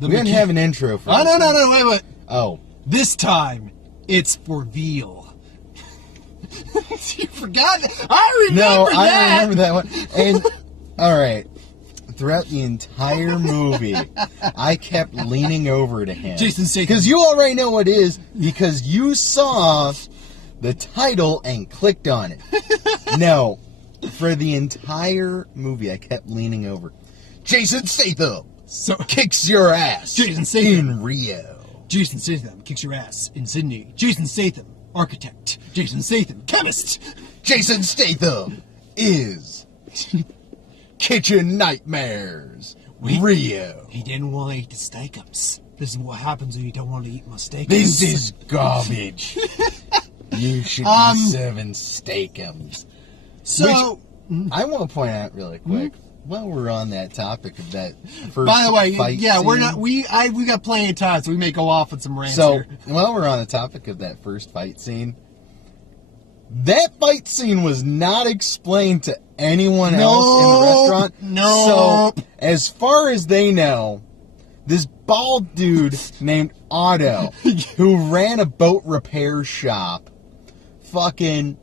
We didn't have an intro for Oh, this. no, wait. Oh. This time, it's for veal. You forgot? I remember that! I remember that one. And, alright. Throughout the entire movie, I kept leaning over to him. Jason Statham. Because you already know what it is, because you saw the title and clicked on it. No. For the entire movie, I kept leaning over. Jason Statham kicks your ass Jason Statham in Rio. Jason Statham kicks your ass in Sydney. Jason Statham, architect. Jason Statham, chemist. Jason Statham is Kitchen Nightmares, Rio. He didn't want to eat the steakums. This is what happens when you don't want to eat my steakums. This is garbage. You should be serving steakums. So, I want to point out really quick, while we're on that topic of that first by the way, fight yeah, scene, we're not. We got plenty of time, so we may go off with some rants So, here. while we're on the topic of that first fight scene, that fight scene was not explained to anyone else in the restaurant. No. So, as far as they know, this bald dude named Otto, who ran a boat repair shop, fucking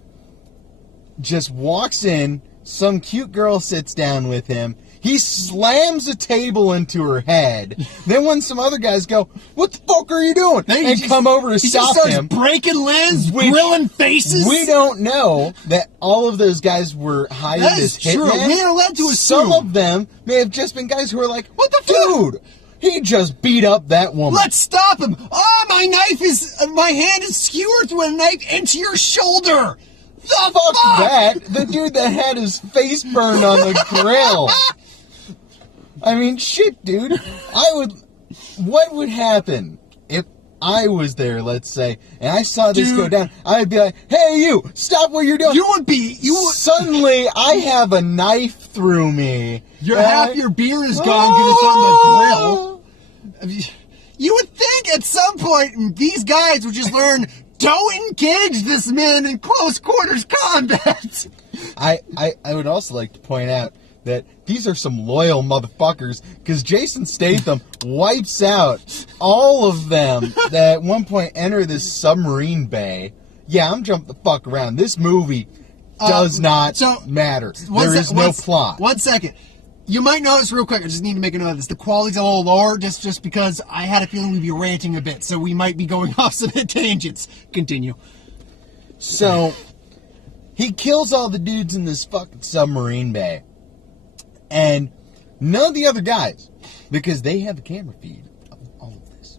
just walks in, some cute girl sits down with him, he slams a table into her head, then when some other guys go, what the fuck are you doing? And come over to stop him. Breaking limbs, grilling faces. We don't know that all of those guys were hired as hitmen. True. We are allowed to assume. Some of them may have just been guys who are like, what the fuck? Dude, he just beat up that woman. Let's stop him. Oh, my hand is skewered through a knife into your shoulder. The fuck that. The dude that had his face burned on the grill. I mean, shit, dude. What would happen if I was there, let's say, and I saw this go down? I'd be like, hey, you, stop what you're doing. Suddenly, I have a knife through me. Half your beer is gone because it's on the grill. You would think at some point these guys would just learn, don't engage this man in close quarters combat. I would also like to point out that these are some loyal motherfuckers, because Jason Statham wipes out all of them that at one point enter this submarine bay. Yeah, I'm jumping the fuck around. This movie does not matter. There is no plot. 1 second. You might notice real quick, I just need to make a note of this. The quality's a little lower just because I had a feeling we'd be ranting a bit, so we might be going off some tangents. Continue. So, he kills all the dudes in this fucking submarine bay. And none of the other guys, because they have a camera feed of all of this.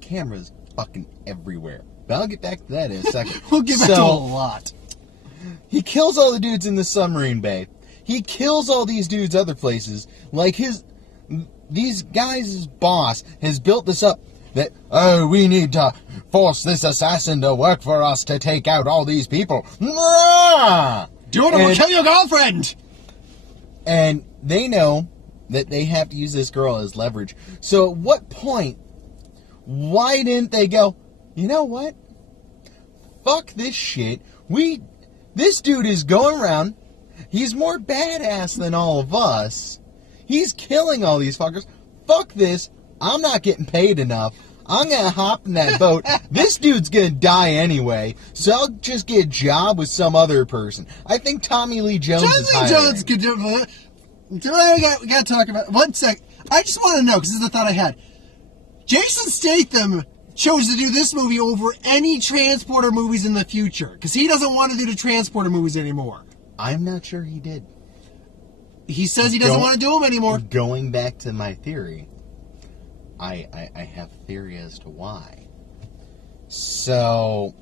Cameras fucking everywhere. But I'll get back to that in a second. We'll get back to a lot. He kills all the dudes in the submarine bay. He kills all these dudes other places. Like these guys' boss has built this up that, oh, we need to force this assassin to work for us to take out all these people. Do it or we'll kill your girlfriend! And they know that they have to use this girl as leverage. So at what point, why didn't they go, you know what? Fuck this shit. This dude is going around. He's more badass than all of us. He's killing all these fuckers. Fuck this. I'm not getting paid enough. I'm going to hop in that boat. This dude's going to die anyway, so I'll just get a job with some other person. I think Tommy Lee Jones is hiring. Tommy Lee Jones could do it. We got to talk about... 1 sec. I just want to know, because this is the thought I had. Jason Statham chose to do this movie over any Transporter movies in the future, because he doesn't want to do the Transporter movies anymore. I'm not sure he did. He says he doesn't want to do them anymore. Going back to my theory, I have a theory as to why. So,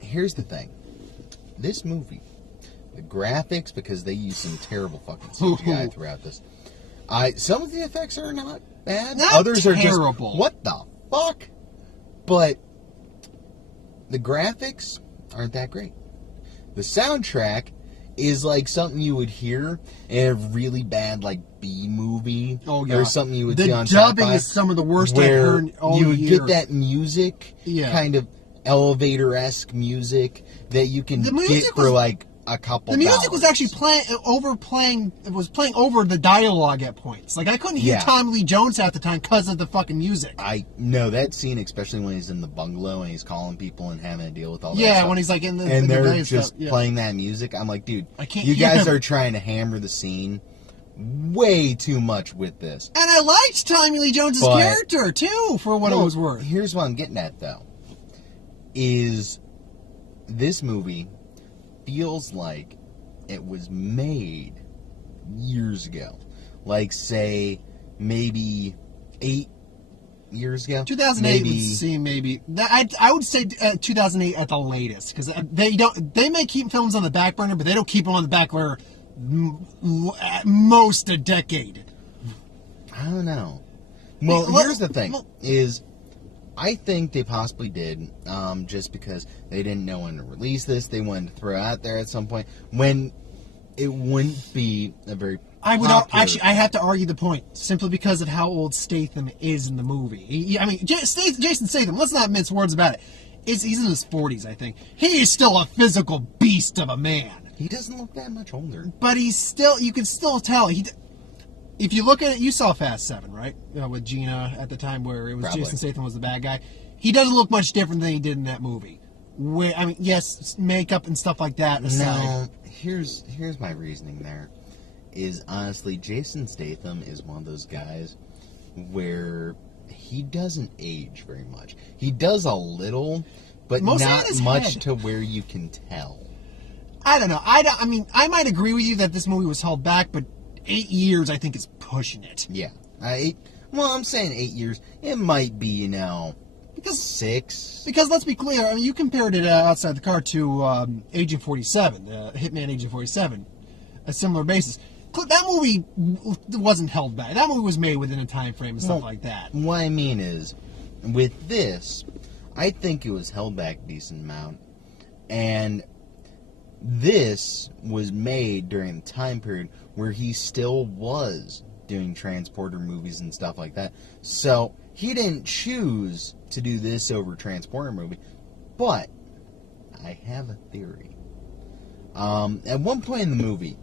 here's the thing. This movie, the graphics, because they use some terrible fucking CGI throughout this. Some of the effects are not bad. Others are terrible. Just, what the fuck? But the graphics aren't that great. The soundtrack is like something you would hear in a really bad, like, B-movie. Oh, yeah. Or something you would see on The dubbing is some of the worst I've heard all year. You would get that music, kind of elevator-esque music that you can get for, like, a couple. The music was dollars. actually playing over the dialogue at points. Like I couldn't hear Tommy Lee Jones half the time because of the fucking music. I know that scene, especially when he's in the bungalow and he's calling people and having to deal with all that Yeah, stuff. when he's like in the and they're just stuff. Yeah. playing that music. I'm like, dude, I can't you hear guys him. are trying to hammer the scene way too much with this. And I liked Tommy Lee Jones' character too, for what it was worth. Here's what I'm getting at though, is this movie feels like it was made years ago. Like, say, maybe 8 years ago. 2008 would seem maybe. I would say 2008 at the latest, because they may keep films on the back burner, but they don't keep them on the back burner at most a decade. I don't know. Well, here's the thing, is I think they possibly did, just because they didn't know when to release this. They wanted to throw it out there at some point when it wouldn't be a very I have to argue the point, simply because of how old Statham is in the movie. I mean, Jason Statham, let's not mince words about it. He's in his 40s, I think. He is still a physical beast of a man. He doesn't look that much older. But you can still tell. If you look at it, you saw Fast 7, right? With Gina at the time, where it was Probably. Jason Statham was the bad guy. He doesn't look much different than he did in that movie. I mean, yes, makeup and stuff like that aside. No, here's my reasoning there. Is honestly, Jason Statham is one of those guys where he doesn't age very much. He does a little, but Mostly not in his much head. to where you can tell. I don't know. I mean, I might agree with you that this movie was held back, but 8 years, I think, is pushing it. Yeah. I'm saying 8 years. It might be, Because 6. Because let's be clear, I mean, you compared it Outside the Car to Agent 47, Hitman Agent 47, a similar basis. That movie wasn't held back. That movie was made within a time frame and stuff like that. What I mean is, with this, I think it was held back a decent amount, and this was made during a time period where he still was doing transporter movies and stuff like that. So he didn't choose to do this over transporter movie, but I have a theory. At one point in the movie,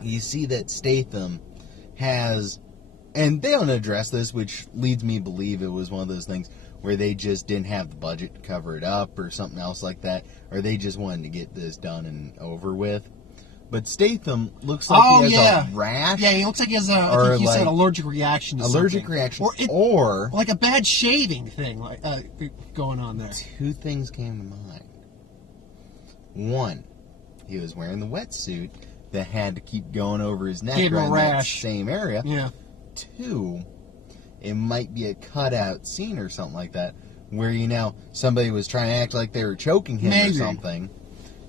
you see that Statham has, and they don't address this, which leads me to believe it was one of those things where they just didn't have the budget to cover it up or something else like that, or they just wanted to get this done and over with. But Statham looks like he has a rash. Yeah, he looks like he has I think you said allergic reaction to allergic something. reaction. Or like a bad shaving thing going on there. 2 things came to mind. 1, he was wearing the wetsuit that had to keep going over his neck Gave him a in that rash. same area. Yeah. 2, it might be a cutout scene or something like that, where somebody was trying to act like they were choking him or something,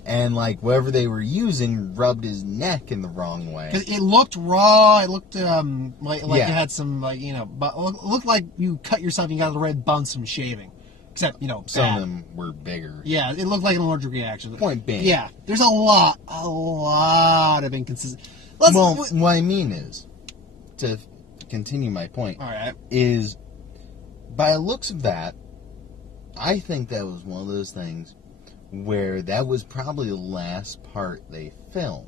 and like whatever they were using rubbed his neck in the wrong way. 'Cause it looked raw. It looked like it had some but it looked like you cut yourself and you got the red bumps from shaving. Except some of them were bigger. Yeah, it looked like an allergic reaction. Point being, yeah, there's a lot of inconsistency. What I mean is, to continue my point, all right, is by the looks of that, I think that was one of those things where that was probably the last part they filmed.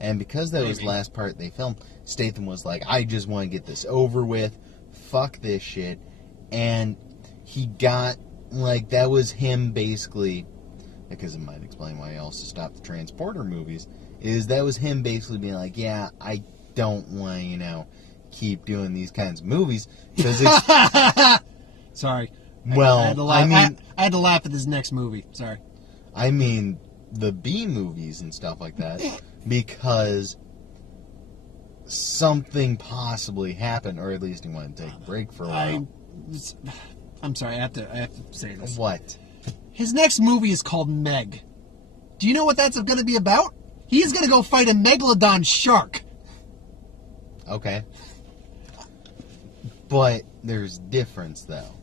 And because that was the last part they filmed, Statham was like, I just want to get this over with. Fuck this shit. And he got, that was him basically, because it might explain why he also stopped the transporter movies, is that was him basically being like, yeah, I don't want to, keep doing these kinds of movies. Because it's... Sorry. Well, I had to laugh at this next movie. Sorry. I mean, the B movies and stuff like that, because something possibly happened, or at least he wanted to take a break for a while. I'm sorry, I have to say this. What? His next movie is called Meg. Do you know what that's going to be about? He's going to go fight a megalodon shark. Okay. But there's difference, though.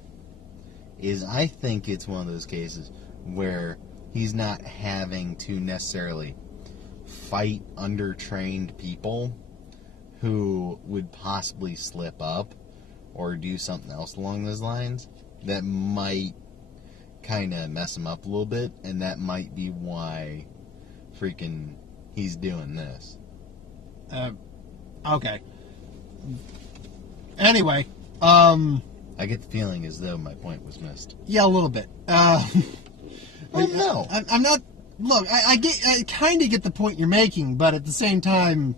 I think it's one of those cases where he's not having to necessarily fight undertrained people who would possibly slip up or do something else along those lines that might kind of mess him up a little bit, and that might be why freaking he's doing this. Okay. Anyway, I get the feeling as though my point was missed. yeah, a little bit. Oh no. I'm not. Look, I kind of get the point you're making, but at the same time,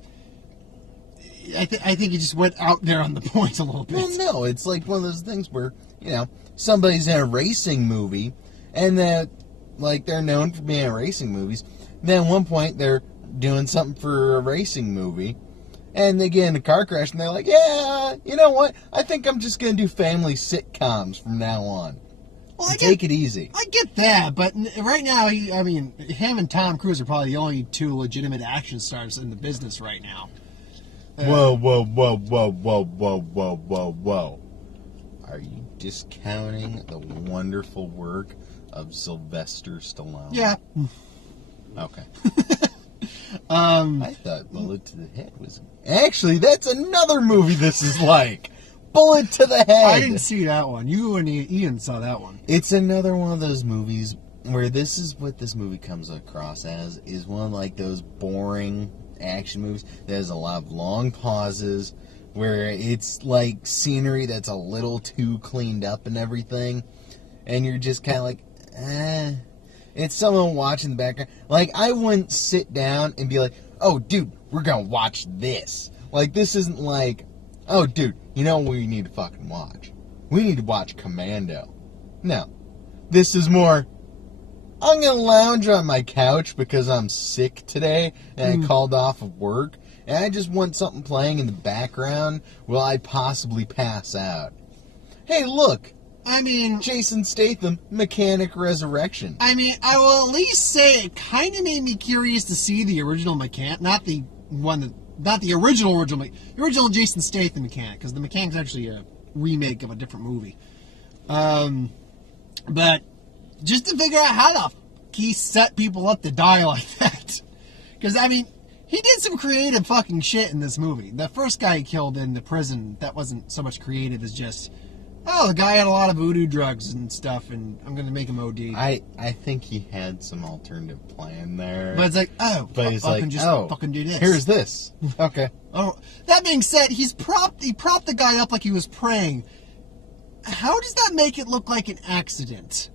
I think you just went out there on the point a little bit. Well, no, it's like one of those things where, you know, somebody's in a racing movie, and that, like, they're known for being in racing movies. Then at one point, they're doing something for a racing movie, and they get in a car crash, and they're like, yeah, you know what? I think I'm just going to do family sitcoms from now on. Well, Take it easy. I get that, but right now, him and Tom Cruise are probably the only two legitimate action stars in the business right now. Whoa, whoa, whoa, whoa, whoa, whoa, whoa, whoa, whoa. Are you discounting the wonderful work of Sylvester Stallone? Yeah. Okay. I thought Bullet to the Head was... Actually, that's another movie this is like. Bullet to the Head. I didn't see that one. You and Ian saw that one. It's another one of those movies where this is what this movie comes across as, is one of like those boring action movies that has a lot of long pauses, where it's like scenery that's a little too cleaned up and everything, and you're just kind of like, It's someone watching the background. Like, I wouldn't sit down and be like, oh, dude, we're gonna watch this. Like, this isn't like, oh, dude, you know what we need to fucking watch? We need to watch Commando. No. This is more, I'm gonna lounge on my couch because I'm sick today and I called off of work, and I just want something playing in the background while I possibly pass out. Hey, look! Jason Statham, Mechanic Resurrection. I will at least say it kind of made me curious to see the original Mechanic, not the original Jason Statham Mechanic, because the Mechanic's actually a remake of a different movie. But just to figure out how the he set people up to die like that. Because, he did some creative fucking shit in this movie. The first guy he killed in the prison, that wasn't so much creative as just, oh, the guy had a lot of voodoo drugs and stuff, and I'm going to make him OD. I think he had some alternative plan there. But it's like, but he's like, fucking do this. Here's this. Okay. Oh, that being said, he propped the guy up like he was praying. How does that make it look like an accident?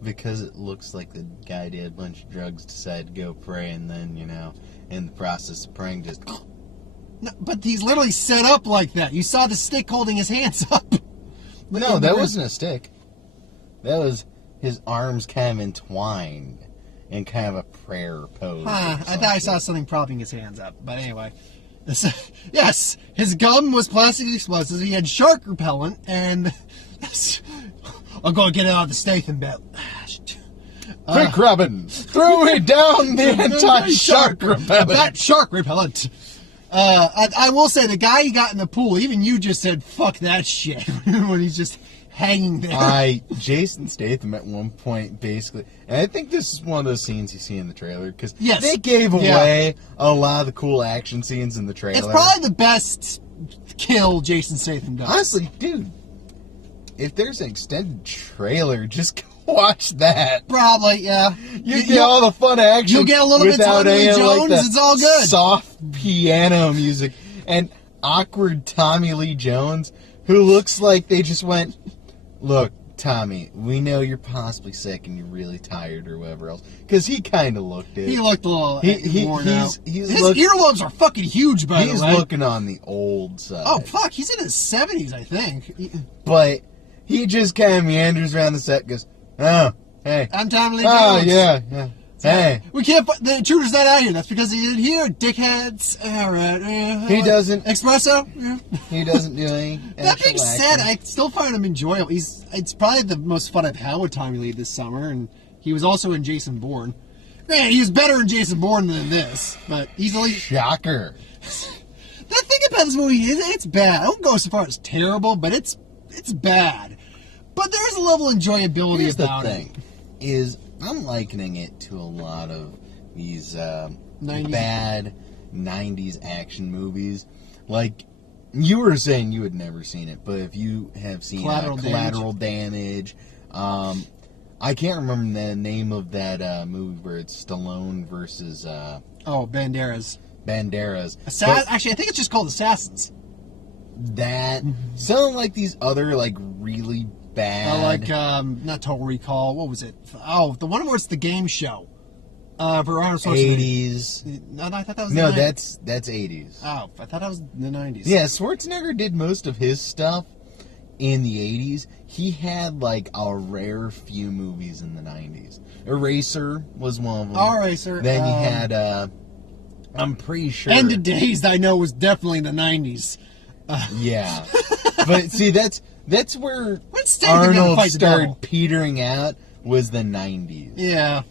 Because it looks like the guy did a bunch of drugs, decided to go pray, and then, in the process of praying, just... No, but he's literally set up like that. You saw the stick holding his hands up. No, that wasn't a stick. That was his arms kind of entwined in kind of a prayer pose. I thought I saw something propping his hands up. But anyway. Yes, his gum was plastic explosives. He had shark repellent, and... I'll go get it out of the Statham belt. Quick, Robin! Throw me down the anti-shark repellent! That shark repellent! I will say, the guy he got in the pool, even you just said, fuck that shit, when he's just hanging there. Jason Statham at one point, basically, and I think this is one of those scenes you see in the trailer, because yes. They gave away a lot of the cool action scenes in the trailer. It's probably the best kill Jason Statham does. Honestly, dude, if there's an extended trailer, just watch that. Probably, yeah. You get all the fun action. You'll get a little bit of Tommy Lee Jones. It's all good. Soft piano music and awkward Tommy Lee Jones, who looks like they just went, look, Tommy, we know you're possibly sick and you're really tired or whatever else. Because he kind of looked it. He looked a little worn out. His earlobes are fucking huge, by the way. He's looking on the old side. Oh, fuck. He's in his 70s, I think. But he just kind of meanders around the set and goes, oh, hey. I'm Tommy Lee Jones. Oh, yeah. Hey. We can't put the intruder's not out here. That's because he's in here, dickheads. All right. He doesn't. Espresso? Yeah. He doesn't do any. That being said, I still find him enjoyable. It's probably the most fun I've had with Tommy Lee this summer, and he was also in Jason Bourne. Man, he was better in Jason Bourne than this, but he's only... Shocker. The thing about this movie is it's bad. I don't go so far as terrible, but it's bad. But there is a level of enjoyability about it. Here's the thing, is I'm likening it to a lot of these 90s. bad 90s action movies. Like, you were saying you had never seen it, but if you have seen Collateral Damage, I can't remember the name of that movie where it's Stallone versus Banderas. Banderas. Actually, I think it's just called Assassins. That sounded like these other like really bad. Not Total Recall. What was it? Oh, the one where it's the game show. For Arnold Schwarzenegger. 80s. No, I thought that was No, the 90s. that's 80s. Oh, I thought that was the 90s. Yeah, Schwarzenegger did most of his stuff in the 80s. He had like a rare few movies in the 90s. Eraser was one of them. Eraser. Then you had, I'm pretty sure. End of Days, I know, was definitely in the 90s. Yeah. But see, that's where Statham Arnold fight the devil? started petering out, was the 90s. Yeah.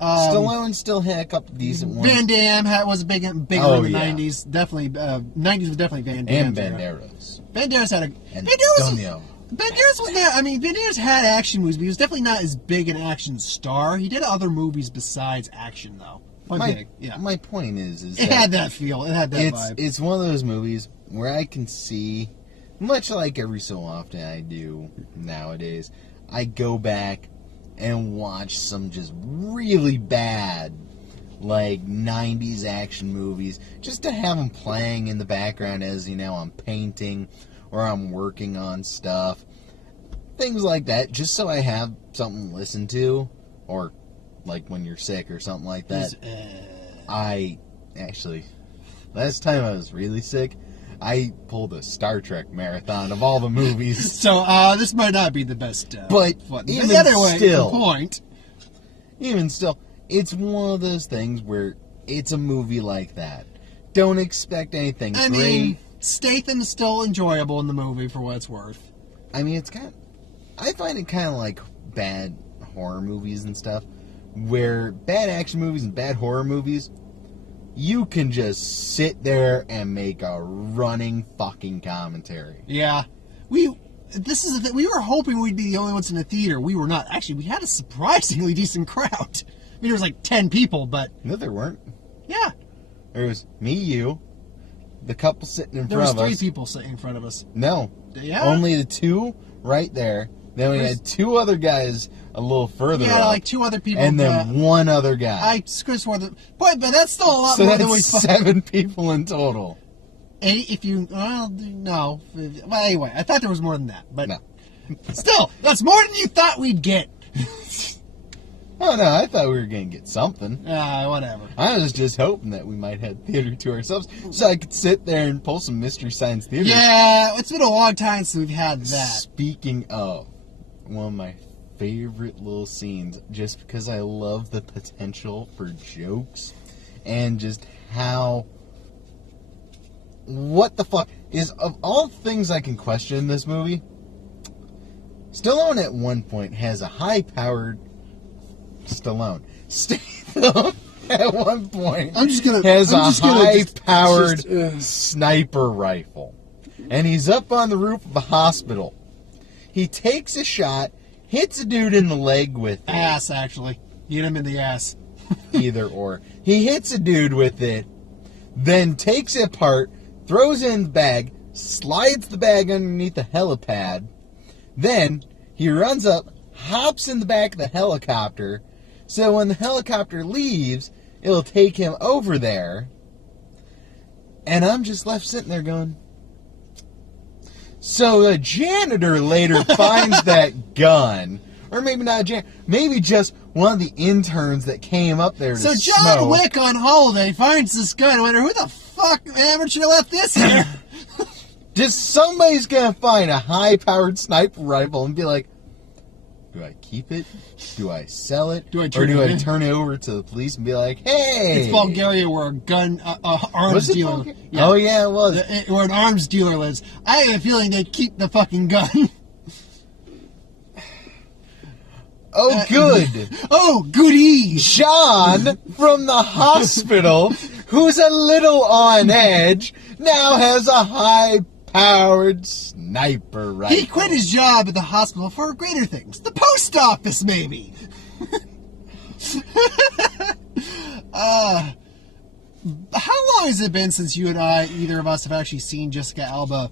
Stallone still had a couple decent ones. Van Damme was bigger in the 90s. Definitely, 90s was definitely Van Damme. And Banderas. Banderas had a... And Banderas was not... I mean, Banderas had action movies, but he was definitely not as big an action star. He did other movies besides action, though. My point is it had that feel. It had that vibe. It's one of those movies where I can see, much like every so often I do nowadays, I go back and watch some just really bad, like, 90s action movies, just to have them playing in the background as, I'm painting or I'm working on stuff. Things like that, just so I have something to listen to, or, like, when you're sick or something like that. Last time I was really sick, I pulled a Star Trek marathon of all the movies. So, this might not be the best but one. Even the other way, still, the point. Even still, it's one of those things where it's a movie like that. Don't expect anything great. I mean, Statham's still enjoyable in the movie for what it's worth. I mean, I find it kind of like bad horror movies and stuff, where bad action movies and bad horror movies, you can just sit there and make a running fucking commentary. Yeah. We were hoping we'd be the only ones in the theater. We were not. Actually, we had a surprisingly decent crowd. I mean, there was like 10 people, but... No, there weren't. Yeah. There was me, you, the couple sitting in front of us. There was 3 people sitting in front of us. No. Yeah? Only the 2 right there. Then we had 2 other guys a little further up. like 2 other people. And then 1 other guy. I swore but that's still a lot more than we thought. So that's 7 people in total. 8 if you... Well, no. Well, anyway, I thought there was more than that. But no. Still, that's more than you thought we'd get. Oh, no, I thought we were going to get something. Whatever. I was just hoping that we might have theater to ourselves so I could sit there and pull some Mystery Science Theater. Yeah, it's been a long time since we've had that. Speaking of, one of my favorite little scenes, just because I love the potential for jokes and just how... What the fuck is, of all things I can question in this movie, Stallone at one point has a high-powered... Statham at one point has a high-powered sniper rifle. And he's up on the roof of a hospital. He takes a shot, hits a dude in the leg with it. Ass, actually. Hit him in the ass. Either or. He hits a dude with it, then takes it apart, throws it in the bag, slides the bag underneath the helipad. Then he runs up, hops in the back of the helicopter, so when the helicopter leaves, it'll take him over there. And I'm just left sitting there going... So the janitor later finds that gun. Or maybe not a janitor. Maybe just one of the interns that came up there to smoke. So John Wick on holiday finds this gun. I wonder, who the fuck amateur left this here? Just somebody's going to find a high-powered sniper rifle and be like, do I keep it? Do I sell it? Or do I turn it over to the police and be like, hey? It's Bulgaria where a gun, arms dealer. Yeah. Oh, yeah, it was. Where an arms dealer lives. I have a feeling they keep the fucking gun. Oh, good. Oh, goody. Sean from the hospital, who's a little on edge, now has a high-powered sniper rifle. He quit his job at the hospital for greater things. The post office, maybe. How long has it been since you and I, either of us, have actually seen Jessica Alba,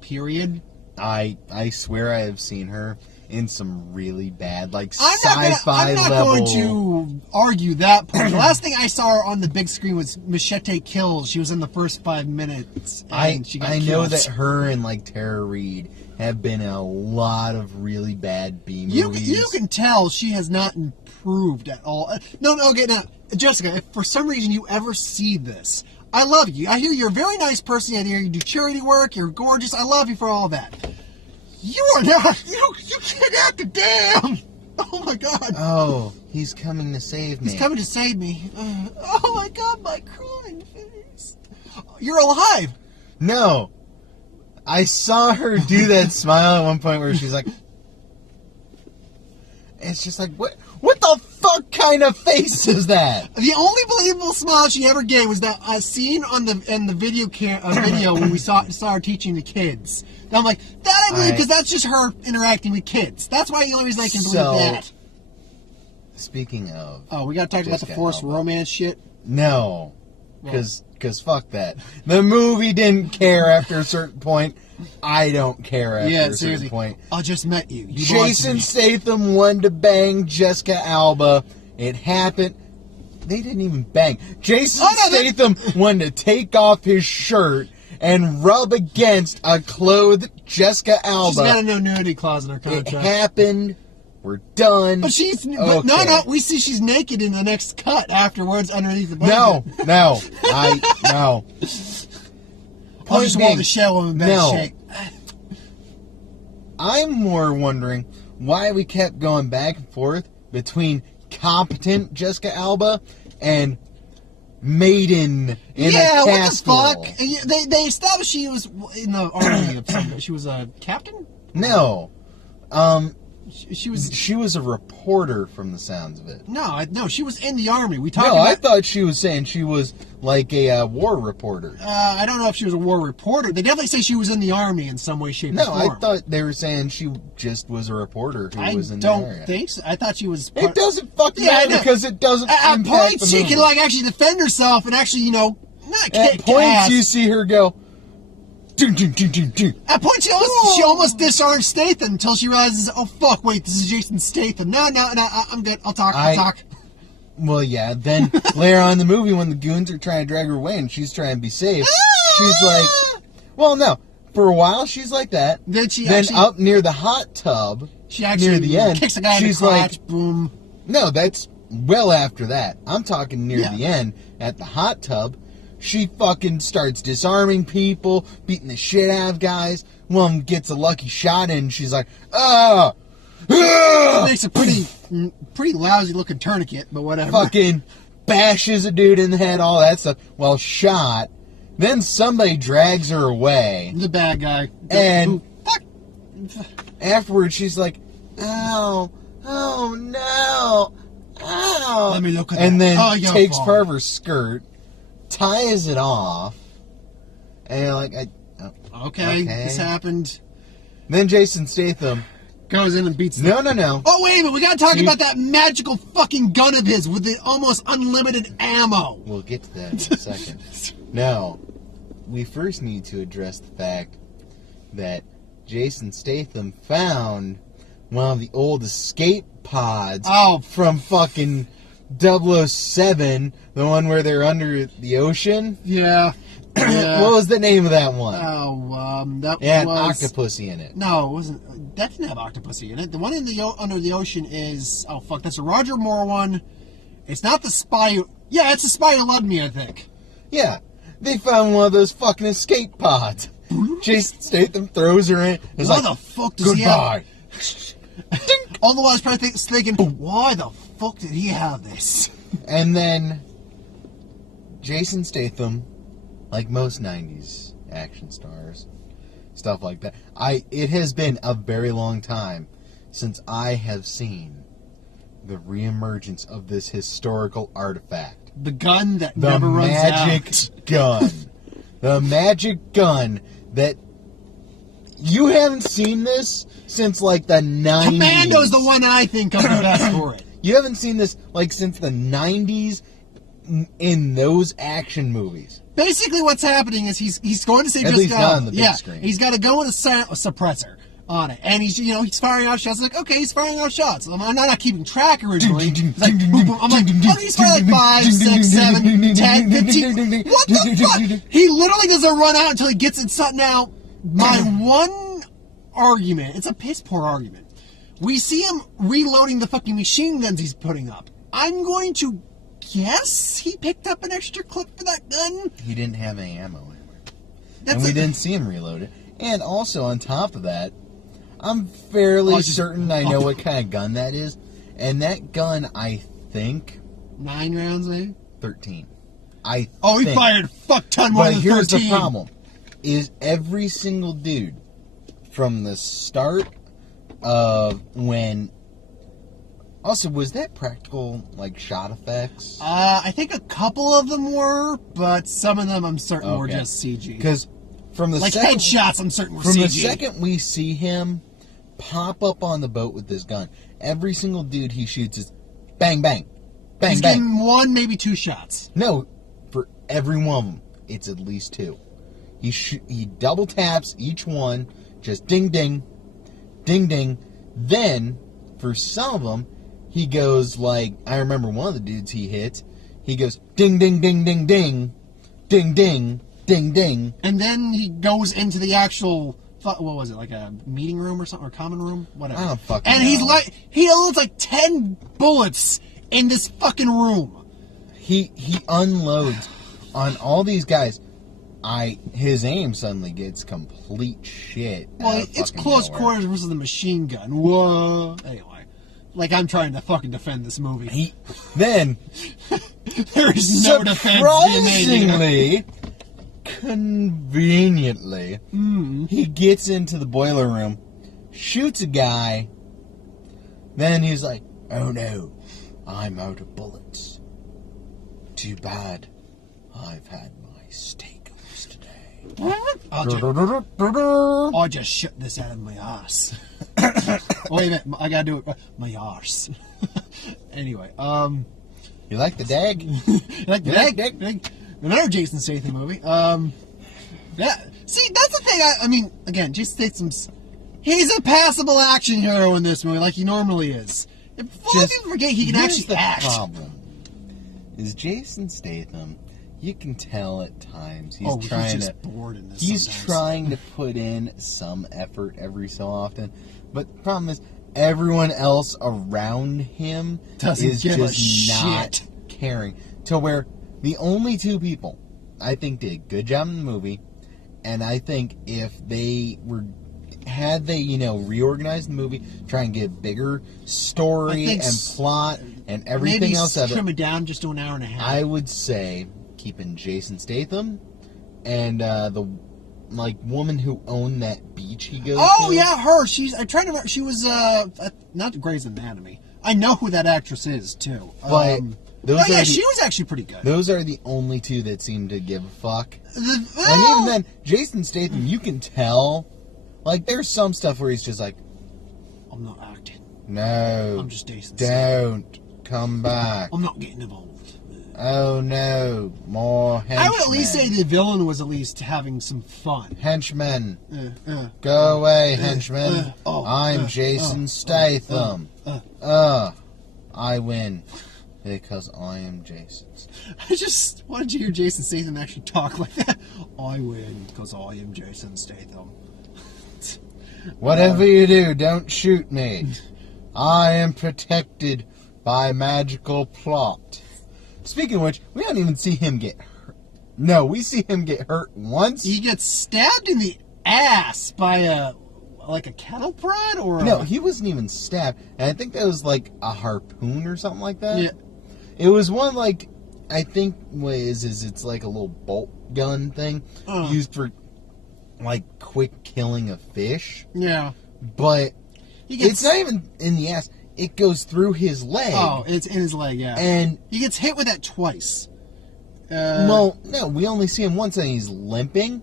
period? I swear I have seen her in some really bad, like, I'm sci-fi not level. going to argue that point. The last thing I saw her on the big screen was Machete Kills. She was in the first 5 minutes. And she got I killed. know that her and, like, Tara Reid have been in a lot of really bad B movies. You can tell she has not improved at all. No, okay, now, Jessica, if for some reason you ever see this, I love you. I hear you're a very nice person. I hear you do charity work. You're gorgeous. I love you for all that. You are not. You kidnapped the dam. Oh my God. Oh, he's coming to save me. He's coming to save me. Oh my God, my crying face. You're alive. No. I saw her do that smile at one point where she's like, it's just like, what the fuck kind of face is that? The only believable smile she ever gave was that scene on the video video when we saw her teaching the kids. And I'm like, that I believe because that's just her interacting with kids. That's why the only reason I can believe that. Speaking of, we gotta talk about the forced romance shit. No, because fuck that. The movie didn't care after a certain point. I don't care after a certain point. I just met you. Jason Statham wanted to bang Jessica Alba. It happened. They didn't even bang. Jason Statham wanted to take off his shirt and rub against a clothed Jessica Alba. She's got a no nudity clause in her contract. It happened. We're done. But no. We see she's naked in the next cut afterwards underneath the No. blanket. No. I just want to show him in best shape. I'm more wondering why we kept going back and forth between competent Jessica Alba and Maiden in a castle. What the fuck? They established she was in the army of some. She was a captain? No. She was a reporter from the sounds of it. No, she was in the army. We talked No, about, I thought she was saying she was like a war reporter. I don't know if she was a war reporter. They definitely say she was in the army in some way, shape, or form. No, I thought they were saying she just was a reporter who was in the area. I don't think so. I thought she was... It doesn't fucking matter because it doesn't At impact points, the she movie. can actually defend herself and actually, not At kick points, ass. you see her go... Dun, dun, dun, dun, dun. At points, she almost disarmed Statham until she realizes, oh fuck, wait, this is Jason Statham. No, I'm good. I'll talk. Well, yeah. Then later on in the movie, when the goons are trying to drag her away and she's trying to be safe, she's like, "Well, no." For a while, she's like that. Then up near the hot tub, she actually near the end, kicks a guy she's in the crotch, like, boom. No, that's well after that. I'm talking near the end at the hot tub. She fucking starts disarming people, beating the shit out of guys. One gets a lucky shot in, and she's like, "Ah!" It makes a pretty lousy looking tourniquet, but whatever. Fucking bashes a dude in the head, all that stuff. Well, shot. Then somebody drags her away. The bad guy. And afterwards, she's like, "Ow, oh no, ow." Let me look at and that. then takes part of her skirt, ties it off, and you're like, okay, this happened. Then Jason Statham goes in and beats them. No. Oh, wait a minute. We gotta talk about that magical fucking gun of his with the almost unlimited ammo. We'll get to that in a second. No. We first need to address the fact that Jason Statham found one of the old escape pods from fucking 007, the one where they're under the ocean. Yeah. What was the name of that one? That had was Octopussy in it. No, it wasn't. That didn't have Octopussy in it. The one in the under the ocean is that's a Roger Moore one. It's not the spy. Yeah, it's the spy who loved me, I think. Yeah, they found one of those fucking escape pods. Jason Statham throws her in. Why the fuck does he have? All the while I was probably thinking, why the fuck did he have this? And then Jason Statham, like most 90s action stars, stuff like that. It has been a very long time since I have seen the reemergence of this historical artifact. The gun that never runs out. The magic gun. The magic gun that... You haven't seen this since, like, the 90s. Commando's the one I think of the best for it. You haven't seen this, like, since the 90s in those action movies. Basically what's happening is he's going to save At Jessica least not on Alba. the big screen. He's got to go with a suppressor. on it. And he's firing out shots. Like, okay, he's firing out shots. I'm not keeping track originally. It's like, boom, boom. I'm like, okay, he's firing like 5, 6, 7, 10, 15. What the fuck? He literally doesn't run out until he gets it shut. Now, my one argument, it's a piss poor argument. We see him reloading the fucking machine guns he's putting up. I'm going to guess he picked up an extra clip for that gun. He didn't have any ammo anywhere. And we didn't see him reload it. And also, on top of that, I'm fairly certain I know what kind of gun that is. And that gun, I think... 9 rounds, maybe? 13. He fired fuck ton more than 13. But here's the problem. Is every single dude from the start of when... Also, was that practical, like, shot effects? I think a couple of them were, but some of them I'm certain were just CG. Because from the headshots, I'm certain were CG. From the second we see him pop up on the boat with this gun, every single dude he shoots is bang, bang, bang, He's bang. getting 1, maybe 2 shots. No, for every one of them, it's at least 2. He double taps each one, just ding, ding, ding, ding. Then, for some of them, he goes like, I remember one of the dudes he hit, he goes ding, ding, ding, ding, ding, ding, ding, ding, ding. And then he goes into the actual, what was it, like a meeting room or something, or common room? Whatever. I don't fucking know. And he unloads like 10 bullets in this fucking room. He unloads on all these guys. His aim suddenly gets complete shit. Well, it's close quarters versus the machine gun. Whoa. Anyway. Like I'm trying to fucking defend this movie. Then there is no defense being made here. Conveniently, he gets into the boiler room, shoots a guy, then he's like, oh no, I'm out of bullets. Too bad. I've had my steakums today. I'll just shut this out of my ass. Wait a minute, I gotta do it. My arse. Anyway, you like the dag? You like the dag? Another Jason Statham movie. Yeah. See, that's the thing. I mean, again, Jason Statham's he's a passable action hero in this movie, like he normally is. People forget he can actually act. The problem is Jason Statham. You can tell at times he's trying to put in some effort every so often. But the problem is, everyone else around him is just not caring. To where the only 2 people I think did a good job in the movie, and I think if they had reorganized the movie, try and get bigger story and plot and everything else of it. Trim it down just to an hour and a half. I would say keeping Jason Statham and the woman who owned that beach he goes to. Oh yeah, her. She was not Grey's Anatomy. I know who that actress is too. But she was actually pretty good. Those are the only 2 that seem to give a fuck. And even then, Jason Statham, you can tell. Like, there's some stuff where he's just like, I'm not acting. No. I'm just Jason Statham. Don't come back. I'm not getting involved. Oh no, more henchmen. I would at least say the villain was at least having some fun. Henchmen. Go away, henchmen. I'm Jason Statham. I win. Because I am Jason. I just wanted to hear Jason Statham actually talk like that. I win because I am Jason Statham. Whatever you do, don't shoot me. I am protected by magical plot. Speaking of which, we don't even see him get hurt. No, we see him get hurt once. He gets stabbed in the ass by a cattle prod or No, he wasn't even stabbed. And I think that was like a harpoon or something like that. Yeah. It was one I think what it is it's like a little bolt gun thing used for quick killing of fish. Yeah. But it's not even in the ass. It goes through his leg. Oh, it's in his leg, yeah. And he gets hit with that twice. Well, no, we only see him once and he's limping.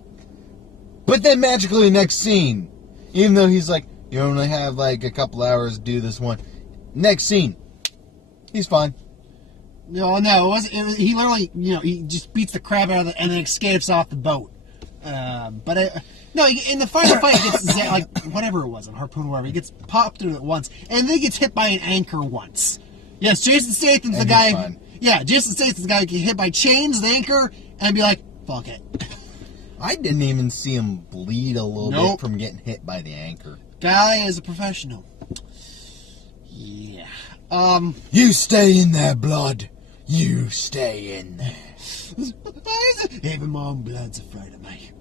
But then magically next scene, even though he's like, you only have a couple hours to do this one. Next scene, he's fine. No, it wasn't. He literally, he just beats the crap out of it and then escapes off the boat. But No, in the final fight, he gets like whatever it was, a harpoon or whatever. He gets popped through it once, and then he gets hit by an anchor once. Yes, Jason Statham's the guy. Fun. Yeah, Jason Statham's the guy who get hit by chains, the anchor, and be like, "Fuck it." I didn't even see him bleed a little Nope. bit from getting hit by the anchor. Guy is a professional. Yeah. You stay in there, blood. You stay in there. Even my own blood's afraid of me.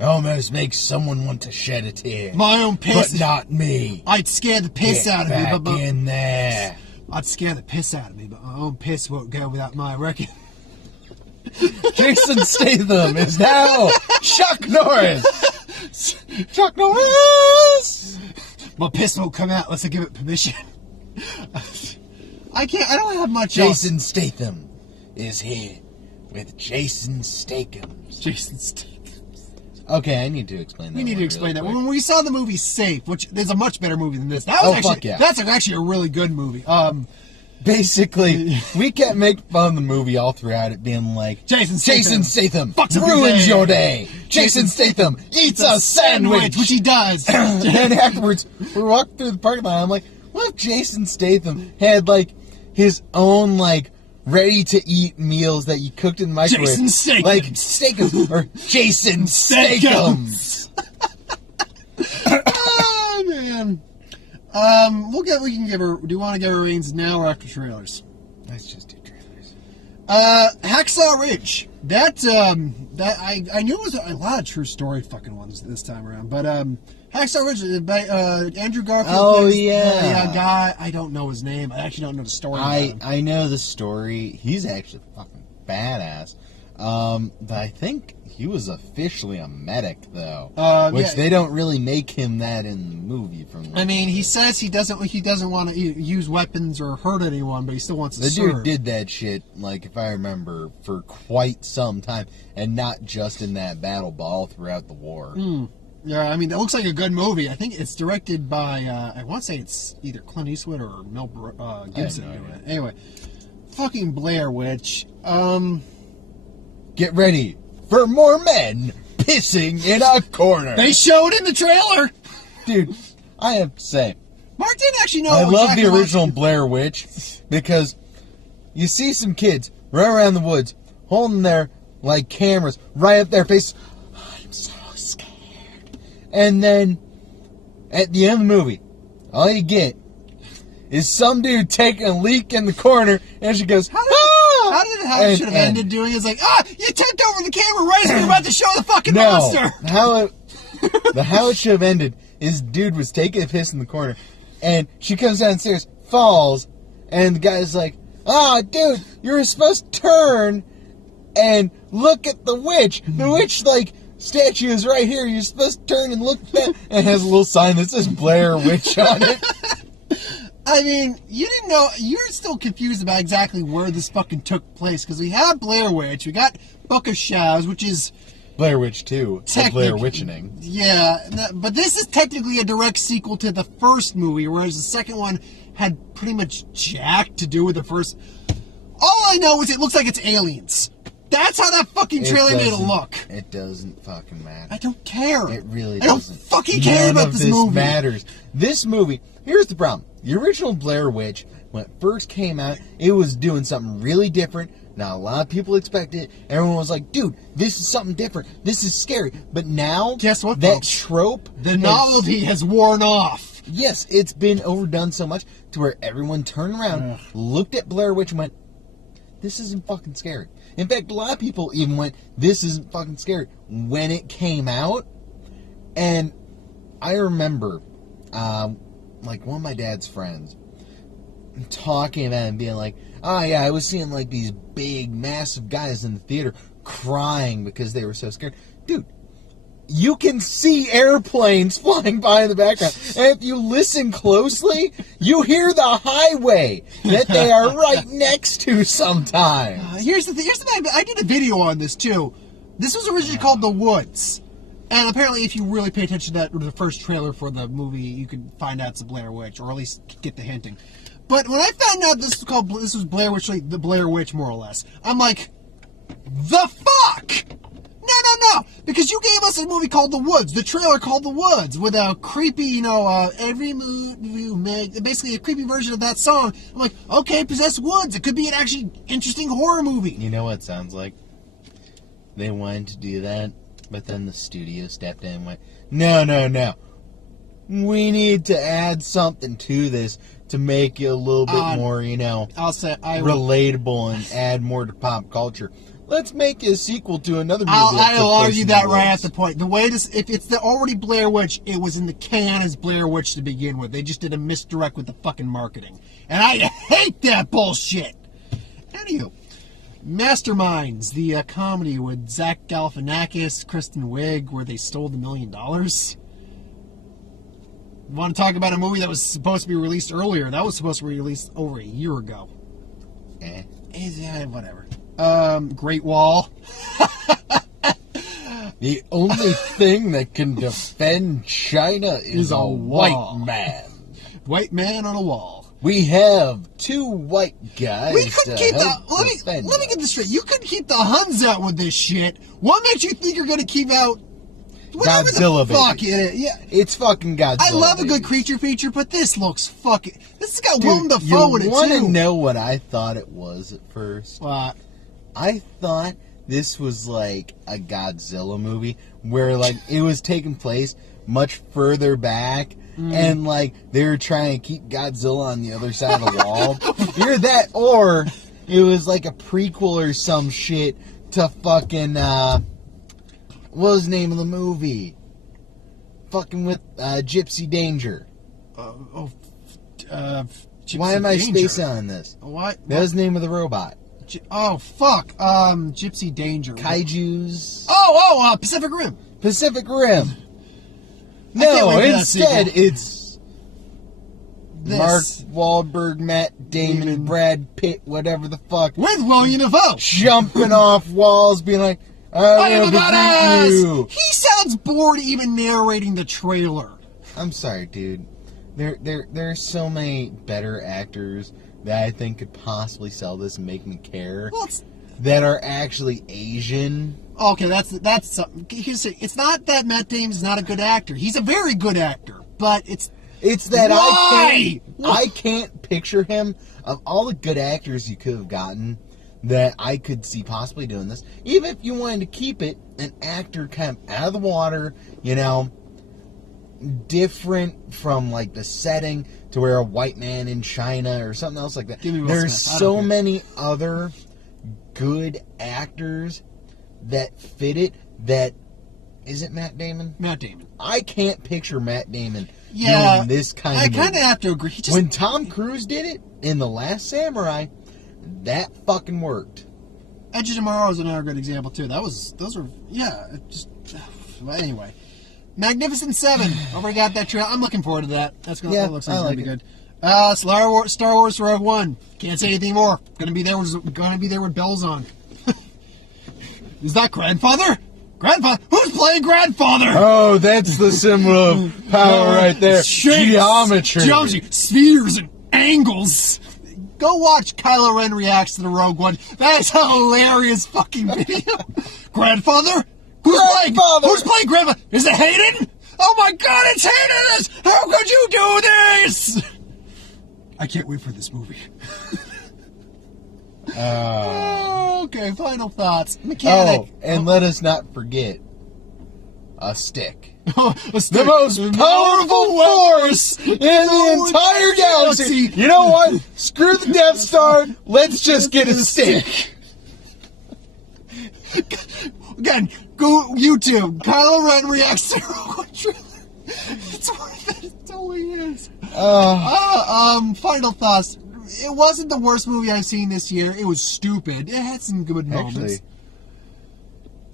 Almost makes someone want to shed a tear. My own piss. But not me. I'd scare the piss Get out of me, back but in there. I'd scare the piss out of me, but my own piss won't go without my reckon. Jason Statham is now Chuck Norris. Chuck Norris. My piss won't come out unless I give it permission. I don't have much Jason Statham is here with Jason Statham. Jason Statham. Okay, I need to explain that. We need to one explain really that. quick. When we saw the movie Safe, which is a much better movie than this. That was fuck yeah. That's actually a really good movie. Basically, we can't make fun of the movie all throughout it being like, Jason Statham fucks up ruins your your day. day. Jason Statham eats a sandwich. which he does. And afterwards, we walked through the parking lot. I'm like, what if Jason Statham had like his own like ready-to-eat meals that you cooked in the microwave? Jason Statham. Like Steakums or Jason Steakums. Oh man. We can give her. Do you want to give her ratings now or after trailers? Let's just do trailers. Hacksaw Ridge. That I knew it was a lot of true story fucking ones this time around, but Hacksaw Ridge by Andrew Garfield. Oh, plays yeah. the guy. I don't know his name. I actually don't know the story. I know the story. He's actually fucking badass. But I think he was officially a medic, though, which yeah. they don't really make him that in the movie. I mean, he says he doesn't want to use weapons or hurt anyone, but he still wants to The serve. dude did that shit, like, if I remember, for quite some time, and not just in that battle, but all throughout the war. Yeah, I mean, it looks like a good movie. I think it's directed by, I want to say it's either Clint Eastwood or Mel Gibson I have no doing idea. it. Anyway, fucking Blair Witch. Get ready for more men pissing in a corner. They showed in the trailer. Dude, I have to say, Mark didn't actually know. I love exactly the what- original Blair Witch because you see some kids run around the woods holding their like cameras right up their face. I'm so scared. And then at the end of the movie, all you get is some dude taking a leak in the corner, and she goes, How "Ah!" it should have ended doing is like, you tipped over the camera right as we were about to show the fucking No, monster. how it should have ended is dude was taking a piss in the corner, and she comes downstairs, falls, and the guy's like, dude, you were supposed to turn and look at the witch. The witch, like, statue is right here. You're supposed to turn and look back. And it has a little sign that says Blair Witch on it. I mean, you didn't know. You're still confused about exactly where this fucking took place because we have Blair Witch, we got Book of Shadows, which is Blair Witch 2. The Blair Witchening. Yeah, but this is technically a direct sequel to the first movie, whereas the second one had pretty much jack to do with the first. All I know is it looks like it's aliens. That's how that fucking trailer made it look. It doesn't fucking matter. I don't care. It really I don't doesn't. fucking care None about of this this movie. matters. This movie, here's the problem. The original Blair Witch, when it first came out, it was doing something really different. Not a lot of people expected it. Everyone was like, dude, this is something different. This is scary. But now, Guess what, that folks? trope... The novelty has worn off. Yes, it's been overdone so much to where everyone turned around, looked at Blair Witch and went, this isn't fucking scary. In fact, a lot of people even went, this isn't fucking scary when it came out. And I remember, like, one of my dad's friends talking about it and being like, yeah, I was seeing, like, these big, massive guys in the theater crying because they were so scared. Dude, you can see airplanes flying by in the background. And if you listen closely, you hear the highway that they are right next to sometimes. Here's the thing. I did a video on this, too. This was originally called The Woods. And apparently, if you really pay attention to the first trailer for the movie, you could find out it's a Blair Witch, or at least get the hinting. But when I found out this was Blair Witch, like the Blair Witch, more or less, I'm like, the fuck? No, because you gave us a movie called The Woods, the trailer called The Woods, with a creepy, every move you make, basically a creepy version of that song. I'm like, okay, Possessed Woods, it could be an actually interesting horror movie. You know what it sounds like? They wanted to do that, but then the studio stepped in and went, no. We need to add something to this to make it a little bit more, relatable and add more to pop culture. Let's make a sequel to another movie. I'll argue that right at the point. The way this, if it's the already Blair Witch, it was in the can as Blair Witch to begin with. They just did a misdirect with the fucking marketing. And I hate that bullshit. Anywho, Masterminds, the comedy with Zach Galifianakis, Kristen Wiig, where they stole the $1 million. Want to talk about a movie that was supposed to be released earlier? That was supposed to be released over a year ago. Whatever. Great Wall. The only thing that can defend China is a white man. White man on a wall. We have 2 white guys. We could keep the. Let me get this straight. You could keep the Huns out with this shit. What makes you think you're going to keep out Godzilla? Fuck it. Yeah, it's fucking Godzilla. I love a good creature feature, but this looks fucking. This has got Willem Dafoe in it too. You want to know what I thought it was at first? What? I thought this was like a Godzilla movie where like it was taking place much further back and like they were trying to keep Godzilla on the other side of the wall. Either that or it was like a prequel or some shit to fucking what was the name of the movie? Fucking with Gypsy Danger. Gypsy Why am I Danger? spacing on this? What? That was the name of the robot. Oh, fuck. Gypsy Danger. Kaijus. Pacific Rim. Pacific Rim. No, instead it's this. Mark Wahlberg, Matt Damon, Brad Pitt, whatever the fuck. With William Dafoe. Jumping off walls, being like, I am a badass. You. He sounds bored even narrating the trailer. I'm sorry, dude. There are so many better actors that I think could possibly sell this and make me care that are actually Asian. Okay, that's something. It's not that Matt Damon's not a good actor. He's a very good actor, but it's that why? I can't picture him. Of all the good actors you could have gotten that I could see possibly doing this, even if you wanted to keep it an actor kind of out of the water, different from like the setting to where a white man in China or something else like that. There's so many other good actors that fit it. That is it. Matt Damon. Matt Damon. I can't picture Matt Damon doing this kind of movie. I kind of have to agree. When Tom Cruise did it in The Last Samurai, that fucking worked. Edge of Tomorrow is another good example too. Anyway. Magnificent Seven. Already got that trailer. I'm looking forward to that. That looks like it'll be good. Star Wars Rogue One. Can't say anything more. Gonna be there with bells on. Is that Grandfather? Grandfather? Who's playing Grandfather? Oh, that's the symbol of power right there. Geometry, spheres, and angles. Go watch Kylo Ren reacts to the Rogue One. That is a hilarious fucking video. Grandfather? Who's playing Grandfather? Is it Hayden? Oh my God, it's Hayden! How could you do this? I can't wait for this movie. Okay, final thoughts. Mechanic. Let us not forget a stick. A stick. The most powerful force in the entire galaxy. You know what? Screw the Death Star. Let's just get a stick. Again, go YouTube. Kylo Ren reacts to Rogue One trailer. It's worth it. It totally is. Final thoughts. It wasn't the worst movie I've seen this year. It was stupid. It had some good moments.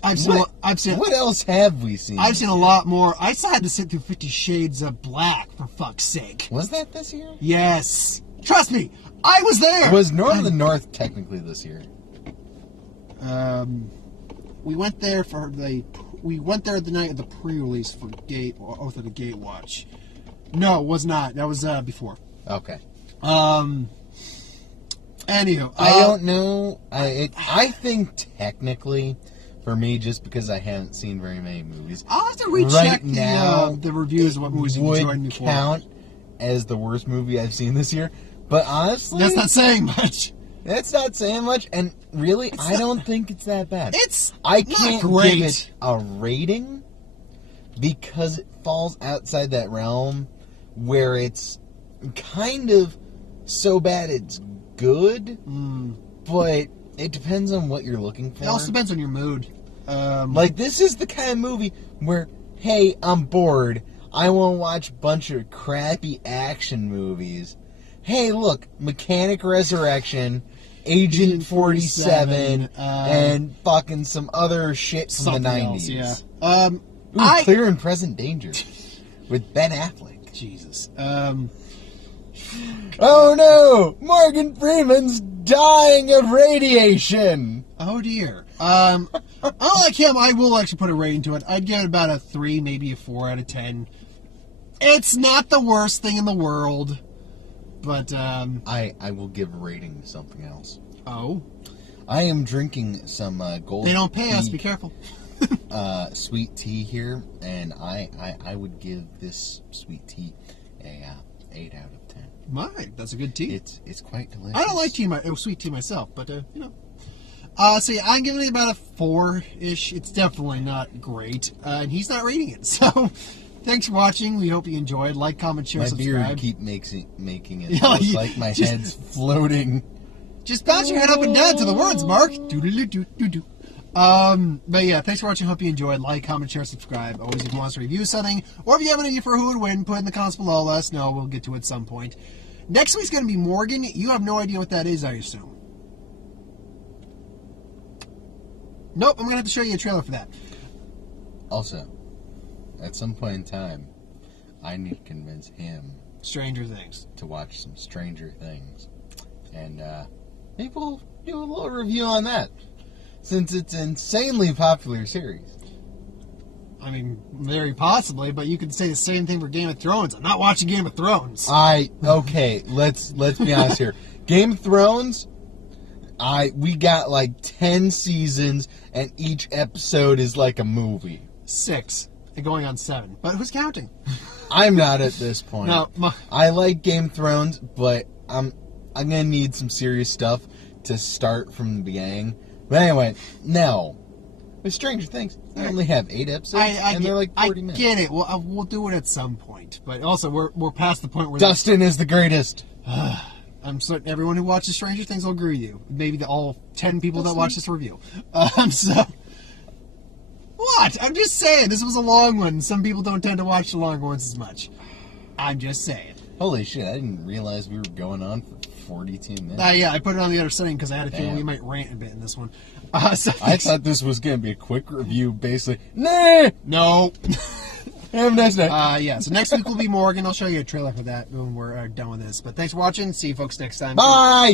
What else have we seen? I've seen a lot more. I still had to sit through 50 Shades of Black, for fuck's sake. Was that this year? Yes. Trust me, I was there. Was North of the North technically this year? We went there the night of the pre-release for Oath of the Gatewatch. No, it was not. That was before. Okay. Anywho, I don't know. I think technically for me, just because I haven't seen very many movies. I'll have to recheck the reviews of what movies you enjoyed before. Would count as the worst movie I've seen this year. But honestly... That's not saying much. It's not saying much, and really, I don't think it's that bad. I can't great. give it a rating because it falls outside that realm where it's kind of so bad it's good, but it depends on what you're looking for. It also depends on your mood. Like, this is the kind of movie where, hey, I'm bored. I want to watch a bunch of crappy action movies. Hey, look, Mechanic Resurrection, Agent 47, and fucking some other shit from the 90s. Else, yeah. Ooh, Clear and Present Danger with Ben Affleck. Jesus. Oh no! Morgan Freeman's dying of radiation! Oh dear. Unlike him, I will actually put a rating to it. I'd give it about a 3, maybe a 4 out of 10. It's not the worst thing in the world, but I will give a rating to something else. Oh? I am drinking some gold. They don't pay tea, us, be careful. Sweet tea here, and I would give this sweet tea a 8 out of 10. My, that's a good tea. It's quite delicious. I don't like sweet tea myself, but you know. So yeah, I'm giving it about a 4-ish. It's definitely not great, and he's not rating it. So, thanks for watching. We hope you enjoyed. Like, comment, share, subscribe. My beard keep making it look like my head's floating. Just bounce your head up and down to the words, Mark. Doo-doo-doo-doo-doo. But yeah, thanks for watching. Hope you enjoyed. Like, comment, share, subscribe. Always, if you want us to review something, or if you have an idea for who would win, put it in the comments below. Let us know. We'll get to it at some point. Next week's going to be Morgan. You have no idea what that is, I assume. Nope, I'm going to have to show you a trailer for that. Also, at some point in time, I need to convince him Stranger Things to watch some Stranger Things. And maybe we'll do a little review on that, since it's an insanely popular series. I mean, very possibly, but you could say the same thing for Game of Thrones. I'm not watching Game of Thrones. Okay, let's be honest here. Game of Thrones, we got like 10 seasons, and each episode is like a movie. 6. And going on 7. But who's counting? I'm not at this point. No, I like Game of Thrones, but I'm gonna need some serious stuff to start from the beginning. But anyway, now with Stranger Things, they only have 8 episodes, and they're like 40 minutes. I get it. We'll do it at some point, but also we're past the point where Dustin is the greatest. I'm certain everyone who watches Stranger Things will agree with you. Maybe all 10 people that watch this review. So what? I'm just saying this was a long one. Some people don't tend to watch the long ones as much. I'm just saying. Holy shit! I didn't realize we were going on for 42 minutes. Yeah, I put it on the other setting because I had a feeling we might rant a bit in this one. So I thought this was going to be a quick review, basically. Nah! No. Have a nice night. Yeah, so next week will be Morgan. I'll show you a trailer for that when we're done with this. But thanks for watching. See you folks next time. Bye!